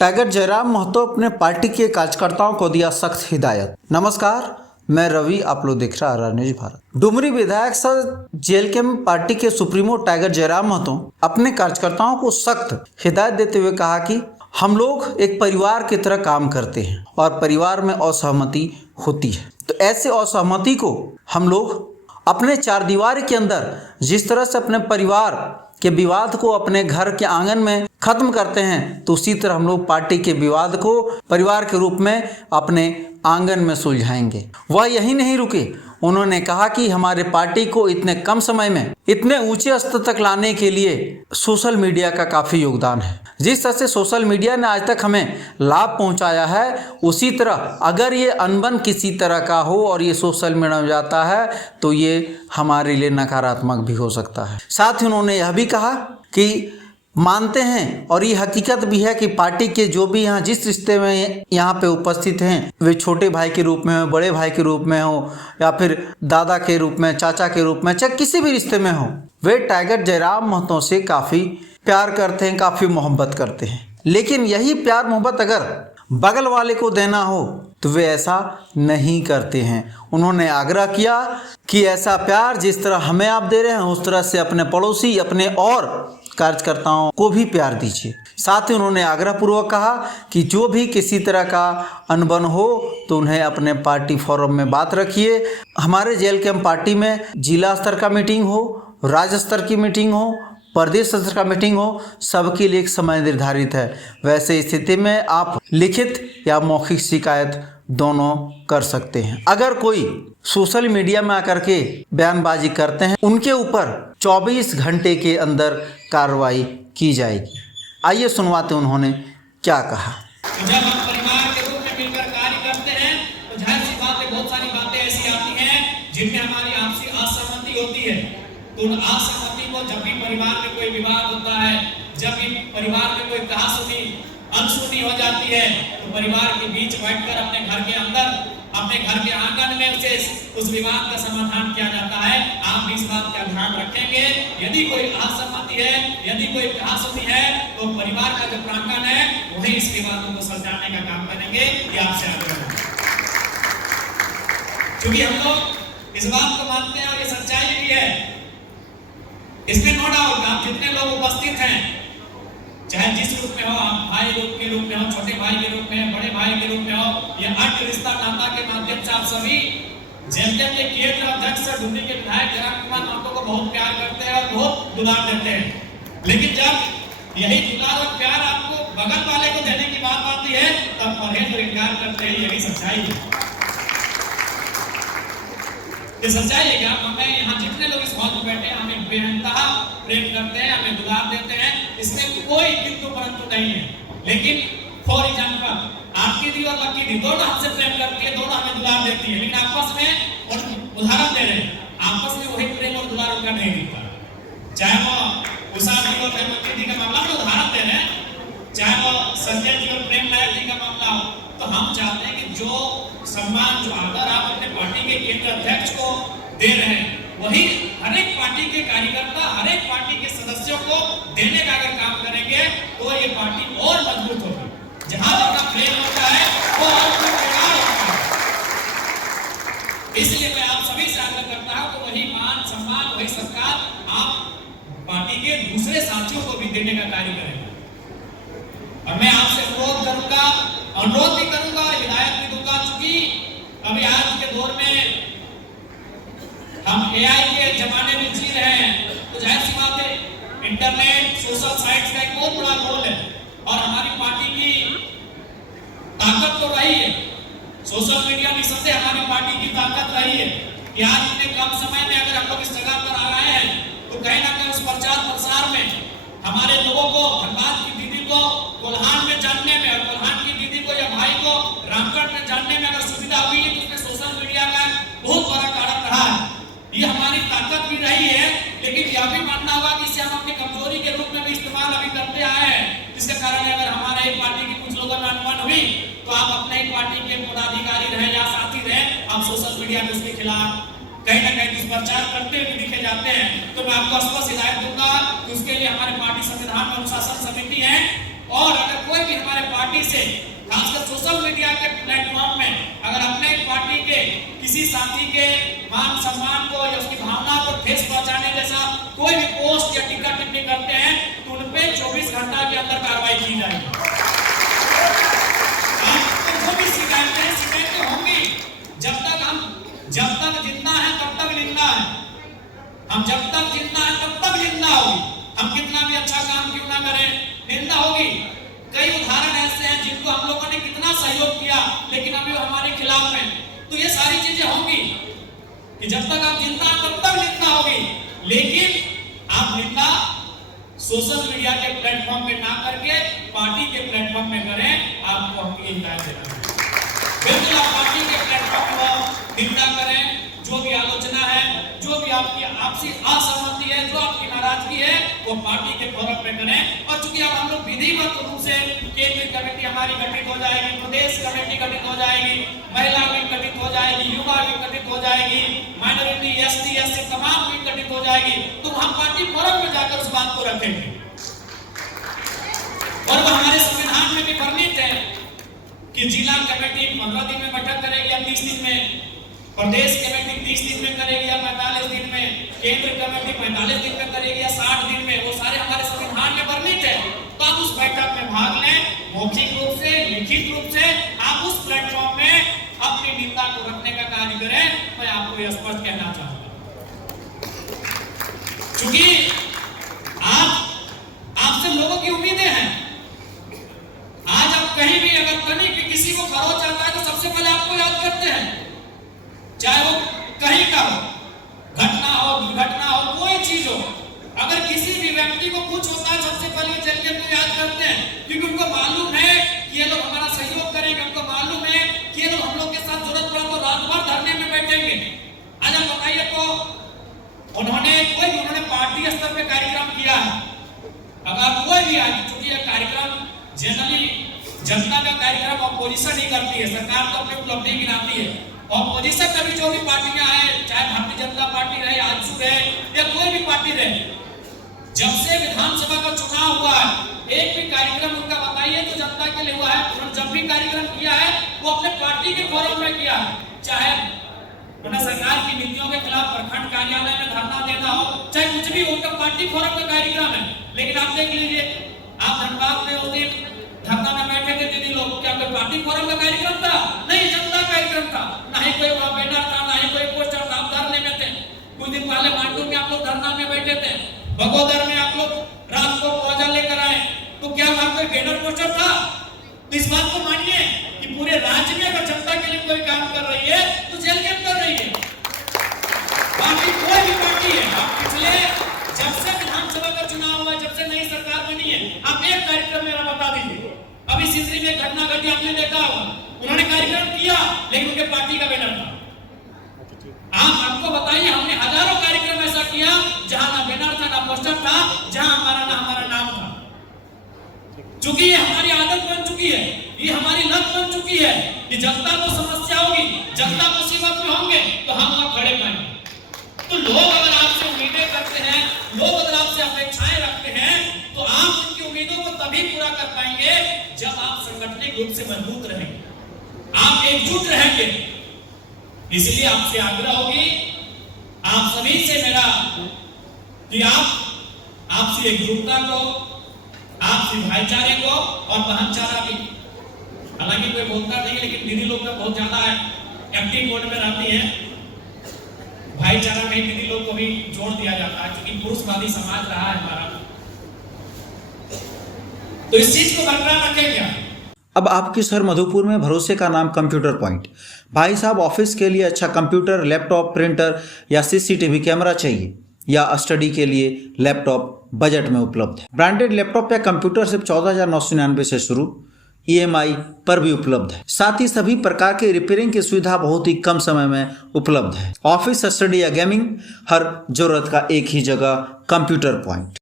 Tiger Jairam Mahato अपने party के कार्यकर्ताओं को दिया सख्त हिदायत। नमस्कार, मैं रवि, आप लोग देख रहे हैं न्यूज भारत। डुमरी विधायक सह जेएलके पार्टी के सुप्रीमो टाइगर जयराम महतो अपने कार्यकर्ताओं को सख्त हिदायत देते हुए कहा कि हम लोग एक परिवार की तरह काम करते हैं और परिवार में असहमति होती है, तो ऐसे असहमति को हम लोग अपने चार दीवार के अंदर जिस तरह से अपने परिवार के विवाद को अपने घर के आंगन में खत्म करते हैं, तो उसी तरह हम लोग पार्टी के विवाद को परिवार के रूप में अपने आंगन में सुलझाएंगे। वह यही नहीं रुके, उन्होंने कहा कि हमारे पार्टी को इतने कम समय में इतने ऊंचे स्तर तक लाने के लिए सोशल मीडिया का काफ़ी योगदान है। जिस तरह से सोशल मीडिया ने आज तक हमें लाभ पहुंचाया है, उसी तरह अगर ये अनबन किसी तरह का हो और ये सोशल मीडिया में जाता है तो ये हमारे लिए नकारात्मक भी हो सकता है। साथ ही उन्होंने यह भी कहा कि मानते हैं और ये हकीकत भी है कि पार्टी के जो भी यहाँ जिस रिश्ते में यहाँ पे उपस्थित हैं, वे छोटे भाई के रूप में हो, बड़े भाई के रूप में हो, या फिर दादा के रूप में, चाचा के रूप में, चाहे किसी भी रिश्ते में हो, वे टाइगर जयराम महतो से काफ़ी प्यार करते हैं, काफ़ी मोहब्बत करते हैं। लेकिन यही प्यार मोहब्बत अगर बगल वाले को देना हो तो वे ऐसा नहीं करते हैं। उन्होंने आग्रह किया कि ऐसा प्यार जिस तरह हमें आप दे रहे हैं, उस तरह से अपने पड़ोसी, अपने और कार्यकर्ताओं को भी प्यार दीजिए। साथ ही उन्होंने आग्रहपूर्वक कहा कि जो भी किसी तरह का अनबन हो तो उन्हें अपने पार्टी फोरम में बात रखिए। हमारे जेएलके पार्टी में जिला स्तर का मीटिंग हो, राज्य स्तर की मीटिंग हो, प्रदेश स्तर का मीटिंग हो, सबके लिए एक समय निर्धारित है। वैसे स्थिति में आप लिखित या मौखिक शिकायत दोनों कर सकते हैं। अगर कोई सोशल मीडिया में आकर के बयानबाजी करते हैं, उनके ऊपर 24 घंटे के अंदर कार्रवाई की जाएगी। आइए सुनवाते उन्होंने क्या कहा। जब हम परिवार के रूप में मिलकर कार्य करते हैं तो जाहिर सी बात है बहुत सारी बातें ऐसी आती हैं जिनमें हमारी आपसी असहमति होती है। तो उन असहमति को जब भी परिवार में कोई विवाद होता है, जब भी परिवार में कोई कहासुनी अनसुनी हो जाती है, तो परिवार के बीच बैठकर अपने घर के अंदर, अपने घर के आंगन में उस विवाद का समाधान किया जाता है। आप भी इस बात का ध्यान रखेंगे। यदि कोई असहमति है, यदि कोई कहासुनी है, तो परिवार का जो प्रांगण है वही इस विवादों को सुलझाने का काम करेंगे। ये आपसे आग्रह है, क्योंकि हम लोग इस बात को मानते हैं और ये सच्चाई भी है। इसमें नो डाउट आप जितने लोग उपस्थित हैं, चाहे जिस रूप में हो, आप भाई के रूप में हो, छोटे भाई के रूप में, बड़े भाई के रूप में हो, या अन्य रिश्ता नाता के माध्यम से आप सभी जेएलके के केंद्र अध्यक्ष डुमरी के विधायक जयराम कुमार महतो को बहुत प्यार करते हैं और बहुत दुलार देते हैं। लेकिन जब यही दुलार और प्यार आपको बगल वाले को देने की बात आती है, तब परहेज और इनकार करते हैं। यही सच्चाई है। ये सच्चाई है क्या? हमें यहाँ जितने लोग इस हॉल में बैठे हैं, हमें बेइंतहा प्रेम करते हैं, हमें दुलार देते हैं, इसमें कोई किंतु परंतु नहीं है। लेकिन फॉर एग्जाम्पल आपकी दी और लकी दी दोनों हमसे प्रेम करती है, दोनों हमें दुलार देती है, लेकिन आपस में और उदाहरण दे रहे हैं, आपस में वही प्रेम और दुलार उनका नहीं दिखता। चाहे वो उषा जी और हेमंत जी का मामला में उदाहरण दे रहे हैं, चाहे वो संजय जी और प्रेम नायक जी का मामला हो, तो हम चाहते हैं कि जो सम्मान, जो आदर आप अपने पार्टी के केंद्र अध्यक्ष को दे रहे हैं, वही हर एक पार्टी के कार्यकर्ता, हर एक पार्टी के सदस्यों को देने का अगर काम करेंगे तो ये पार्टी और मजबूत होगी। जहां जिनका प्रेम होता है वो और प्यार होता है। इसलिए मैं आप सभी से आग्रह करता हूं कि वही मान सम्मान, वही सत्कार आप पार्टी के दूसरे साथियों को भी देने का कार्य करें। और मैं आपसे अनुरोध भी करूंगा और हिदायत भी दूंगा, चूंकि अभी आज के दौर में हम एआई के जमाने में जी रहे हैं, तो जाहिर सी बात है इंटरनेट, सोशल साइट्स का एक बहुत बड़ा रोल है और हमारी पार्टी की ताकत तो रही है। सोशल मीडिया निसंदेह हमारी पार्टी की ताकत रही है कि आज इतने कम समय में अगर हम लोग इस जगह पर आ रहे हैं, तो कहीं ना कहीं उस प्रचार प्रसार में हमारे लोगों को, धनबाद की दीदी को कोल्हान में जानने में, और कोल्हान की दीदी को या भाई को रामगढ़ में जानने में अगर सुविधा हुई है, तो उसमें सोशल मीडिया का बहुत बड़ा कारण रहा है। ये हमारी ताकत भी रही है, लेकिन यह भी मानना होगा कि इसे हम अपनी कमजोरी के रूप में भी इस्तेमाल अभी करते आए हैं, जिसके कारण अगर हमारे एक पार्टी की कुछ लोगों में अनबन हुई, तो आप अपने एक पार्टी के पदाधिकारी रहे या साथी रहे, आप सोशल मीडिया में उसके खिलाफ कहीं ना कहीं दुष्प्रचार करते हुए दिखे जाते हैं। तो मैं आपको स्पष्ट हिदायत दूंगा कि उसके लिए हमारे पार्टी संविधान में अनुशासन समिति है, और अगर कोई भी हमारे पार्टी से खासकर सोशल मीडिया के प्लेटफॉर्म में अगर अपने पार्टी के किसी साथी के मान सम्मान को या उसकी भावना को ठेस पहुंचाने जैसा कोई भी पोस्ट या टिक्का टिप्पणी करते हैं तो उन पे 24 घंटा के अंदर कार्रवाई की जाएगी। जो भी शिकायतें होंगी, जब तक जिंदा है तब तक निंदा है, हम जब तक जिंदा है तब तक निंदा होगी। हम कितना भी अच्छा काम क्यों ना करें, निंदा होगी। कई उदाहरण ऐसे हैं जिनको हम लोगों ने कितना सहयोग किया लेकिन अभी वो हमारे खिलाफ हैं। तो ये सारी चीजें होंगी कि जब तक आप जिंदा हैं तब तक निंदा होगी, लेकिन आप निंदा सोशल मीडिया के प्लेटफॉर्म पे ना करके पार्टी के प्लेटफॉर्म में करें। आपको हम ये हिदायत देना है, बिल्कुल आप पार्टी के प्लेटफॉर्म पर निंदा करें। जो भी आलोचना है, जो भी आपकी आपसी असहमति है, जो आपकी नाराजगी है, वो पार्टी के फोरम पे करें। और चूंकि अब हम लोग विधिवत रूप से केंद्रीय कमेटी हमारी गठित हो जाएगी, प्रदेश कमेटी गठित हो जाएगी, महिला विंग गठित हो जाएगी, युवा विंग गठित हो जाएगी, माइनॉरिटी एसटी एससी तमाम विंग गठित हो जाएगी, तो हम पार्टी फोरम में जाकर उस बात को रखेंगे। और वो हमारे संविधान में भी वर्णित है कि जिला कमेटी 15 दिन में बैठक करेगी या 30 दिन में, प्रदेश कमेटी 30 दिन में करेगी या 45 दिन में, केंद्र कमेटी 45 दिन में करेगी या 60 दिन में, वो सारे हमारे संविधान में वर्णित है। तो आप उस बैठक में भाग लें, मौखिक रूप से, लिखित रूप से आप उस प्लेटफॉर्म में अपनी निंदा को रखने का कार्य करें। मैं आपको यह स्पष्ट कहना चाहूंगा, क्योंकि आपसे लोगों की उम्मीदें हैं। आज आप कहीं भी अगर कहीं भी किसी को खरोच आता है तो सबसे पहले आपको याद करते हैं, चाहे वो कहीं का हो, घटना हो, दुर्घटना हो, कोई चीज हो। अगर किसी भी व्यक्ति को कुछ होता है सबसे पहले जलके को याद करते हैं, क्योंकि उनको मालूम है कि ये लोग हमारा सहयोग करेंगे, उनको मालूम है कि ये लोग हम लोग के साथ जरूरत पड़ा तो रात भर धरने में बैठेंगे। आज आप बताइए तो उन्होंने पार्टी स्तर पे कार्यक्रम किया है, अगर कोई भी आज, चूंकि यह कार्यक्रम जनरली जनता का कार्यक्रम अपोजिशन ही करती है, सरकार तो अपनी उपलब्धि गिनाती है। ऑपोजिशन का भी जो भी पार्टियां हैं, चाहे भारतीय जनता पार्टी रहे, आजसू रहे या कोई भी पार्टी रहे, जब से विधानसभा का चुनाव हुआ है एक भी कार्यक्रम उनका बताइए तो जनता के लिए हुआ है। उन्होंने जब भी कार्यक्रम किया है वो अपने पार्टी के फोरम में किया है, चाहे उन्हें सरकार की नीतियों के खिलाफ प्रखंड कार्यालय में धरना देना हो, चाहे कुछ भी, उनका पार्टी फोरम का कार्यक्रम है। लेकिन आप देख लीजिए, आप धनबाद में उस दिन धरना में बैठे थे दीदी लोग, क्या कोई पार्टी फोरम का कार्यक्रम था? नहीं, जनता कार्यक्रम था। ना ही कोई बैनर था, ना ही कोई पोस्टर था, आप धरने में थे। कुछ दिन पहले मांडू में आप लोग धरना में बैठे थे, बगोदर में आप लोग रात को ध्वजा लेकर आए, तो क्या वहां कोई बैनर पोस्टर था? तो इस बात को मानिए कि पूरे राज्य में अगर जनता के लिए कोई काम कर रही है तो जेल कैद कर रही है। बाकी कोई भी पार्टी है, आप पिछले जब से विधानसभा का चुनाव हुआ, जब से नई सरकार बनी है, आप एक कार्यक्रम मेरा बता दीजिए। अभी सिंदरी में घटना घटी, आपने देखा होगा, उन्होंने कार्यक्रम किया लेकिन उनके पार्टी का बैनर था। आप हमको बताइए, हमने हजारों कार्यक्रम ऐसा किया जहां ना बैनर था, ना पोस्टर था, जहां हमारा नाम था। चूंकि ये हमारी आदत बन चुकी है, ये हमारी लत बन चुकी है कि जनता को समस्या होगी, जनता मुसीबत में होंगे तो हम वहां खड़े पाएंगे। तो लोग अगर आपसे उम्मीदें करते हैं, लोग अगर आपसे अपेक्षाएं रखते हैं, तो आप उनकी उम्मीदों को तभी पूरा कर पाएंगे जब आप संगठनिक रूप से मजबूत रहेंगे, आप एकजुट रहेंगे। इसलिए आपसे आग्रह होगी, आप सभी से मेरा कि आपसी एकजुटता को, आपसी भाईचारे को और भाईचारा भी, हालांकि कोई बोलता नहीं लेकिन दीदी लोग का बहुत ज्यादा है, एक्टिव मोड में रहती है, भाईचारा में दीदी लोग को भी जोड़ दिया जाता है, क्योंकि पुरुषवादी समाज रहा है हमारा। तो इस चीज को बरकरार रखेंगे। अब आपके शहर मधुपुर में भरोसे का नाम कंप्यूटर पॉइंट। भाई साहब, ऑफिस के लिए अच्छा कंप्यूटर, लैपटॉप, प्रिंटर या सीसीटीवी कैमरा चाहिए या स्टडी के लिए लैपटॉप बजट में उपलब्ध है। ब्रांडेड लैपटॉप या कंप्यूटर सिर्फ 14,999 से शुरू, EMI पर भी उपलब्ध है। साथ ही सभी प्रकार के रिपेयरिंग की सुविधा बहुत ही कम समय में उपलब्ध है। ऑफिस, स्टडी या गेमिंग, हर जरूरत का एक ही जगह कंप्यूटर पॉइंट।